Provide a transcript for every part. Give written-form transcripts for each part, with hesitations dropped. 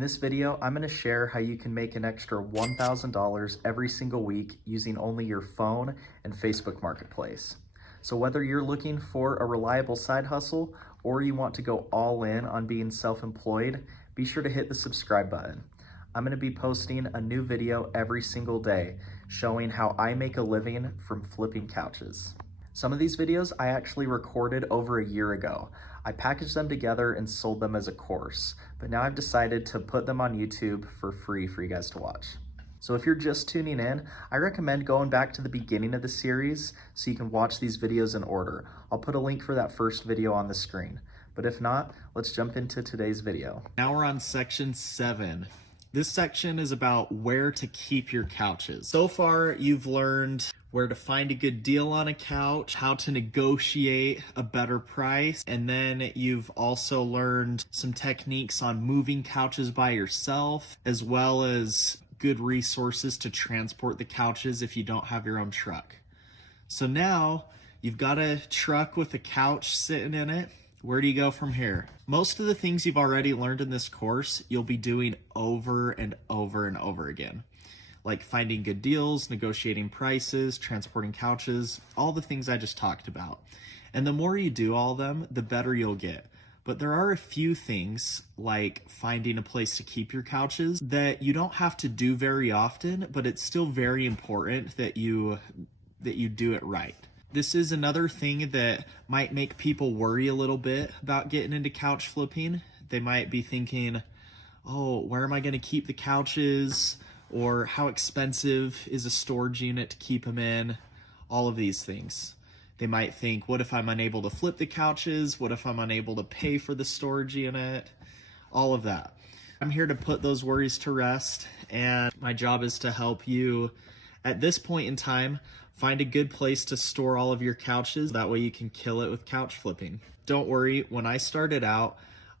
this video, I'm going to share how you can make an extra $1,000 every single week using only your phone and Facebook Marketplace. So whether you're looking for a reliable side hustle or you want to go all in on being self-employed, be sure to hit the subscribe button. I'm going to be posting a new video every single day showing how I make a living from flipping couches. Some of these videos I actually recorded over a year ago. I packaged them together and sold them as a course, but now I've decided to put them on YouTube for free for you guys to watch. So if you're just tuning in, I recommend going back to the beginning of the series so you can watch these videos in order. I'll put a link for that first video on the screen. But if not, let's jump into today's video. Now we're on section 7. This section is about where to keep your couches. So far, you've learned where to find a good deal on a couch, how to negotiate a better price, and then you've also learned some techniques on moving couches by yourself, as well as good resources to transport the couches if you don't have your own truck. So now you've got a truck with a couch sitting in it. Where do you go from here? Most of the things you've already learned in this course, you'll be doing over and over and over again. Like finding good deals, negotiating prices, transporting couches, all the things I just talked about. And the more you do all of them, the better you'll get. But there are a few things, like finding a place to keep your couches, that you don't have to do very often, but it's still very important that you do it right. This is another thing that might make people worry a little bit about getting into couch flipping. They might be thinking, oh, where am I going to keep the couches? Or how expensive is a storage unit to keep them in? All of these things. They might think, what if I'm unable to flip the couches? What if I'm unable to pay for the storage unit? All of that. I'm here to put those worries to rest, and my job is to help you at this point in time find a good place to store all of your couches. That way you can kill it with couch flipping. Don't worry, when I started out,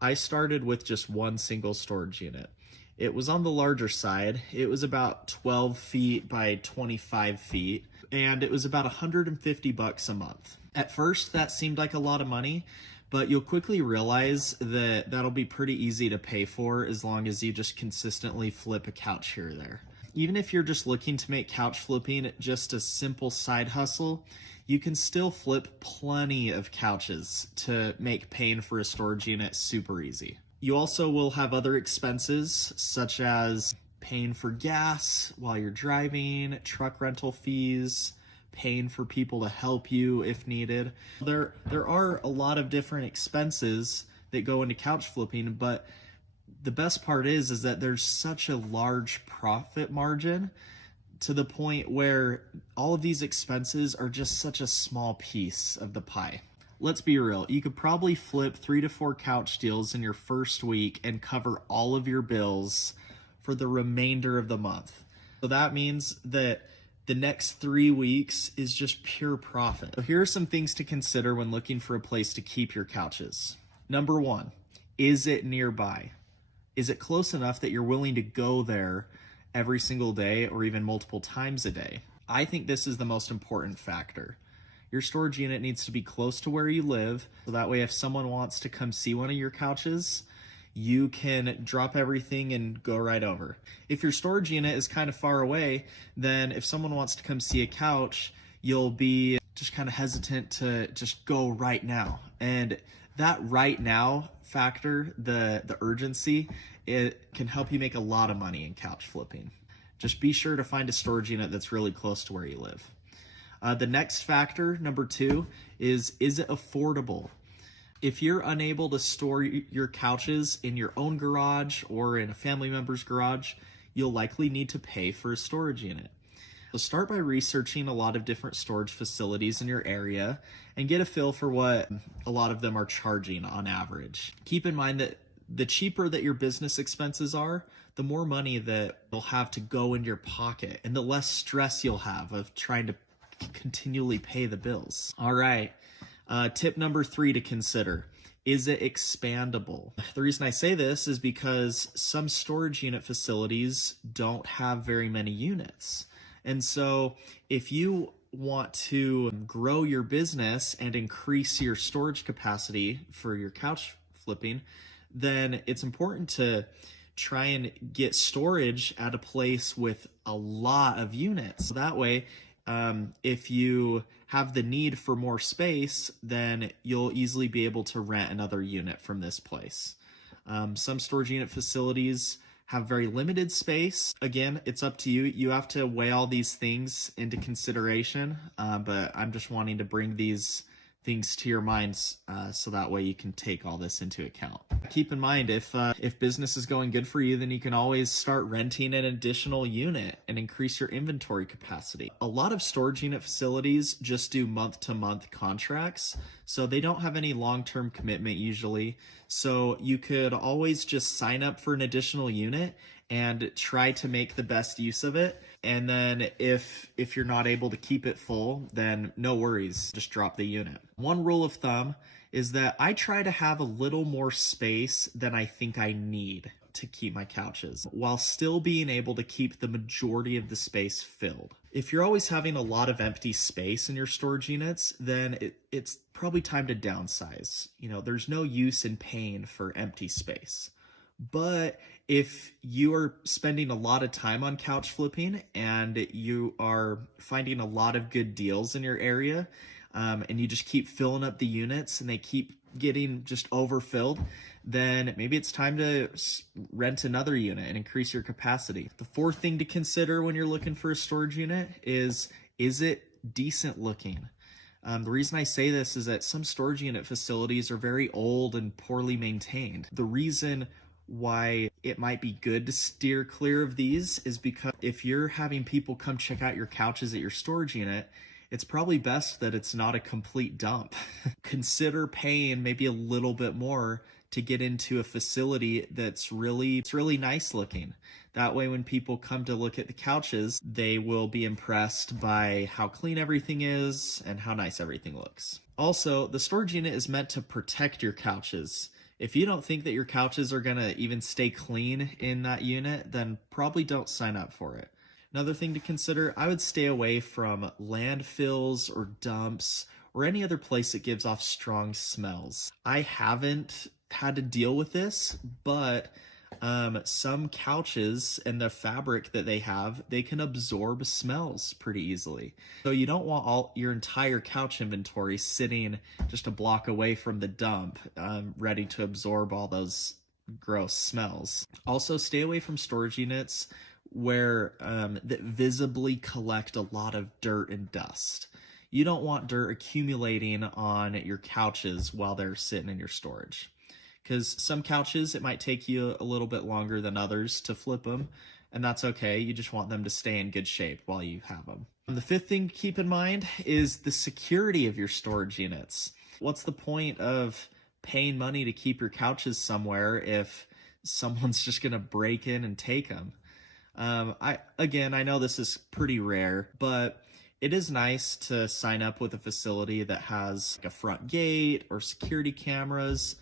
I started with just one single storage unit. It was on the larger side. It was about 12 feet by 25 feet, and it was about $150 a month. At first, that seemed like a lot of money, but you'll quickly realize that that'll be pretty easy to pay for as long as you just consistently flip a couch here or there. Even if you're just looking to make couch flipping just a simple side hustle, you can still flip plenty of couches to make paying for a storage unit super easy. You also will have other expenses, such as paying for gas while you're driving, truck rental fees, paying for people to help you if needed. There are a lot of different expenses that go into couch flipping, but the best part is that there's such a large profit margin to the point where all of these expenses are just such a small piece of the pie. Let's be real, you could probably flip 3 to 4 couch deals in your first week and cover all of your bills for the remainder of the month. So that means that the next 3 weeks is just pure profit. So here are some things to consider when looking for a place to keep your couches. Number 1, is it nearby? Is it close enough that you're willing to go there every single day or even multiple times a day? I think this is the most important factor. Your storage unit needs to be close to where you live, so that way if someone wants to come see one of your couches, you can drop everything and go right over. If your storage unit is kind of far away, then if someone wants to come see a couch, you'll be just kind of hesitant to just go right now. And that right now factor, the urgency, it can help you make a lot of money in couch flipping. Just be sure to find a storage unit that's really close to where you live. The next factor, number 2, is it affordable? If you're unable to store your couches in your own garage or in a family member's garage, you'll likely need to pay for a storage unit. So start by researching a lot of different storage facilities in your area and get a feel for what a lot of them are charging on average. Keep in mind that the cheaper that your business expenses are, the more money that you'll have to go in your pocket and the less stress you'll have of trying to continually pay the bills. All right, tip number 3 to consider. Is it expandable? The reason I say this is because some storage unit facilities don't have very many units. And so if you want to grow your business and increase your storage capacity for your couch flipping, then it's important to try and get storage at a place with a lot of units. That way, if you have the need for more space, then you'll easily be able to rent another unit from this place. Some storage unit facilities have very limited space. Again, it's up to you. You have to weigh all these things into consideration, but I'm just wanting to bring these things to your minds so that way you can take all this into account. Keep in mind, if business is going good for you, then you can always start renting an additional unit and increase your inventory capacity. A lot of storage unit facilities just do month-to-month contracts, so they don't have any long-term commitment usually. So you could always just sign up for an additional unit and try to make the best use of it. And then if you're not able to keep it full, then no worries, just drop the unit. One rule of thumb is that I try to have a little more space than I think I need to keep my couches, while still being able to keep the majority of the space filled. If you're always having a lot of empty space in your storage units, then it's probably time to downsize. You know, there's no use in paying for empty space. But if you are spending a lot of time on couch flipping and you are finding a lot of good deals in your area, and you just keep filling up the units and they keep getting just overfilled, then maybe it's time to rent another unit and increase your capacity. The fourth thing to consider when you're looking for a storage unit is it decent looking? The reason I say this is that some storage unit facilities are very old and poorly maintained. The reason why it might be good to steer clear of these is because if you're having people come check out your couches at your storage unit, it's probably best that it's not a complete dump. Consider paying maybe a little bit more to get into a facility that's really nice looking. That way when people come to look at the couches, they will be impressed by how clean everything is and how nice everything looks. Also, the storage unit is meant to protect your couches. If you don't think that your couches are gonna even stay clean in that unit, then probably don't sign up for it. Another thing to consider, I would stay away from landfills or dumps or any other place that gives off strong smells. I haven't had to deal with this, but some couches and the fabric that they have, they can absorb smells pretty easily. So you don't want all your entire couch inventory sitting just a block away from the dump, ready to absorb all those gross smells. Also, stay away from storage units where that visibly collect a lot of dirt and dust. You don't want dirt accumulating on your couches while they're sitting in your storage. Because some couches, it might take you a little bit longer than others to flip them, and that's okay. You just want them to stay in good shape while you have them. And the fifth thing to keep in mind is the security of your storage units. What's the point of paying money to keep your couches somewhere if someone's just going to break in and take them? I know this is pretty rare, but it is nice to sign up with a facility that has like a front gate or security cameras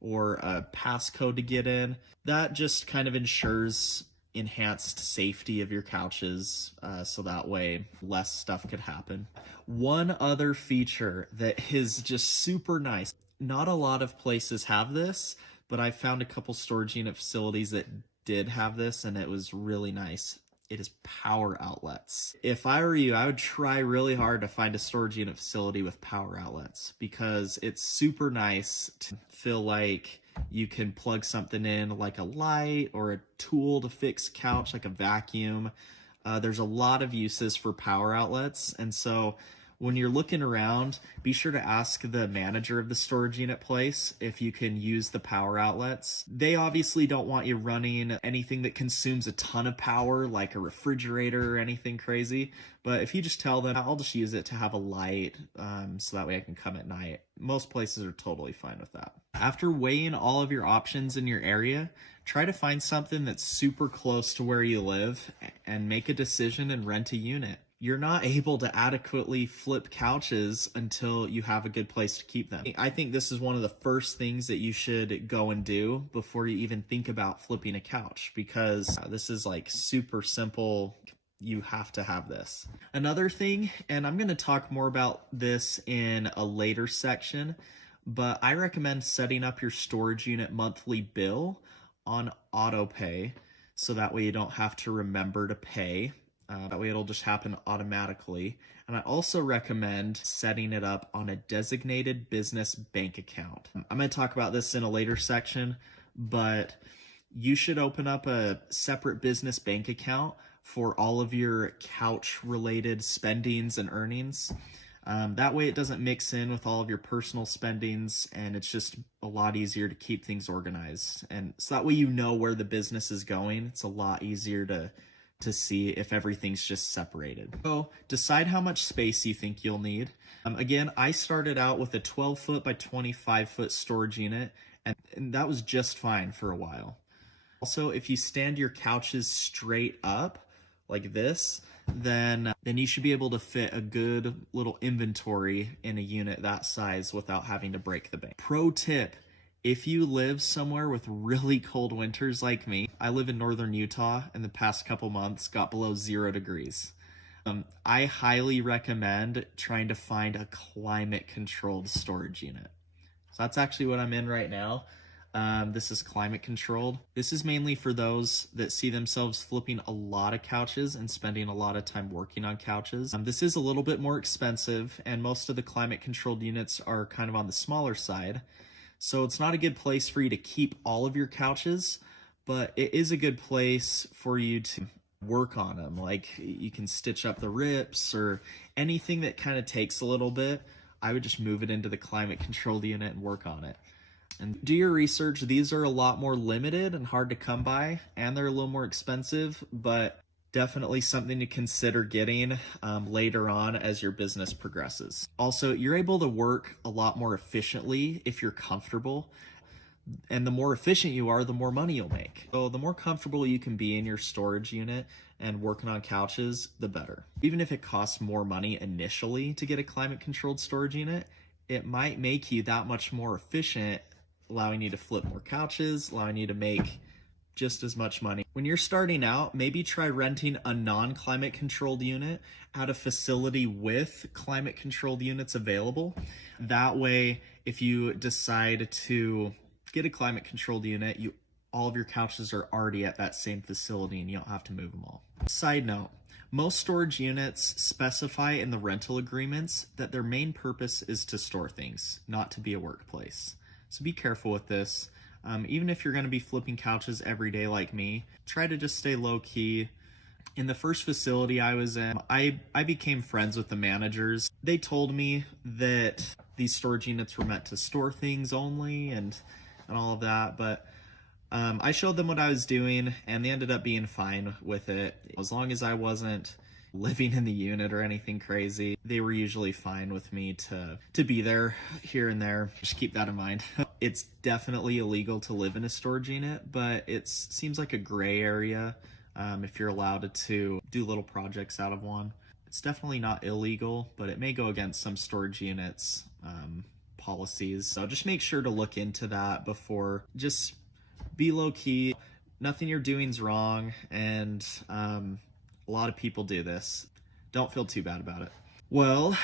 or a passcode to get in. That just kind of ensures enhanced safety of your couches, so that way less stuff could happen. One other feature that is just super nice, not a lot of places have this, but I found a couple storage unit facilities that did have this and it was really nice. It is power outlets. If I were you, I would try really hard to find a storage unit facility with power outlets because it's super nice to feel like you can plug something in like a light or a tool to fix couch like a vacuum. There's a lot of uses for power outlets, and so when you're looking around, be sure to ask the manager of the storage unit place if you can use the power outlets. They obviously don't want you running anything that consumes a ton of power, like a refrigerator or anything crazy. But if you just tell them, I'll just use it to have a light, so that way I can come at night. Most places are totally fine with that. After weighing all of your options in your area, try to find something that's super close to where you live and make a decision and rent a unit. You're not able to adequately flip couches until you have a good place to keep them. I think this is one of the first things that you should go and do before you even think about flipping a couch, because this is like super simple. You have to have this. Another thing, and I'm going to talk more about this in a later section, but I recommend setting up your storage unit monthly bill on auto pay, so that way you don't have to remember to pay. That way it'll just happen automatically. And I also recommend setting it up on a designated business bank account. I'm going to talk about this in a later section, but you should open up a separate business bank account for all of your couch related spendings and earnings. That way it doesn't mix in with all of your personal spendings, and it's just a lot easier to keep things organized. And so that way you know where the business is going. It's a lot easier to see if everything's just separated. So decide how much space you think you'll need. Again, I started out with a 12-foot by 25-foot storage unit, and that was just fine for a while. Also, if you stand your couches straight up like this, then you should be able to fit a good little inventory in a unit that size without having to break the bank. Pro tip, if you live somewhere with really cold winters like me, I live in northern Utah, and the past couple months got below 0 degrees. I highly recommend trying to find a climate controlled storage unit. So that's actually what I'm in right now. This is climate controlled. This is mainly for those that see themselves flipping a lot of couches and spending a lot of time working on couches. This is a little bit more expensive, and most of the climate controlled units are kind of on the smaller side. So it's not a good place for you to keep all of your couches, but it is a good place for you to work on them. Like, you can stitch up the rips or anything that kind of takes a little bit. I would just move it into the climate controlled unit and work on it. And do your research. These are a lot more limited and hard to come by, and they're a little more expensive, but definitely something to consider getting later on as your business progresses. Also, you're able to work a lot more efficiently if you're comfortable, and the more efficient you are, the more money you'll make. So the more comfortable you can be in your storage unit and working on couches, the better. Even if it costs more money initially to get a climate controlled storage unit, it might make you that much more efficient, allowing you to flip more couches, allowing you to make just as much money. When you're starting out, maybe try renting a non-climate controlled unit at a facility with climate controlled units available. That way, if you decide to get a climate controlled unit, all of your couches are already at that same facility and you don't have to move them all. Side note, most storage units specify in the rental agreements that their main purpose is to store things, not to be a workplace. So be careful with this. Even if you're going to be flipping couches every day like me, try to just stay low key. In the first facility I was in, I became friends with the managers. They told me that these storage units were meant to store things only and all of that, but I showed them what I was doing, and they ended up being fine with it. As long as I wasn't living in the unit or anything crazy, they were usually fine with me to be there here and there. Just keep that in mind. It's definitely illegal to live in a storage unit, but it seems like a gray area if you're allowed to do little projects out of one. It's definitely not illegal, but it may go against some storage units policies. So just make sure to look into that before. Just be low key. Nothing you're doing's wrong, and a lot of people do this. Don't feel too bad about it. Well,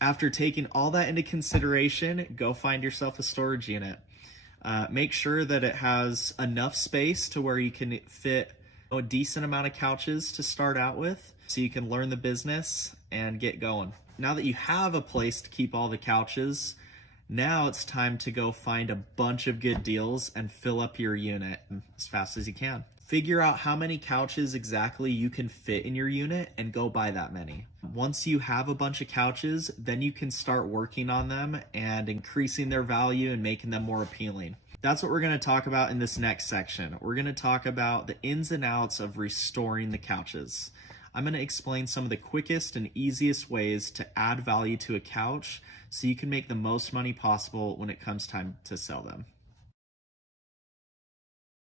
after taking all that into consideration, go find yourself a storage unit. Make sure that it has enough space to where you can fit a decent amount of couches to start out with, so you can learn the business and get going. Now that you have a place to keep all the couches, now it's time to go find a bunch of good deals and fill up your unit as fast as you can. Figure out how many couches exactly you can fit in your unit and go buy that many. Once you have a bunch of couches, then you can start working on them and increasing their value and making them more appealing. That's what we're going to talk about in this next section. We're going to talk about the ins and outs of restoring the couches. I'm going to explain some of the quickest and easiest ways to add value to a couch so you can make the most money possible when it comes time to sell them.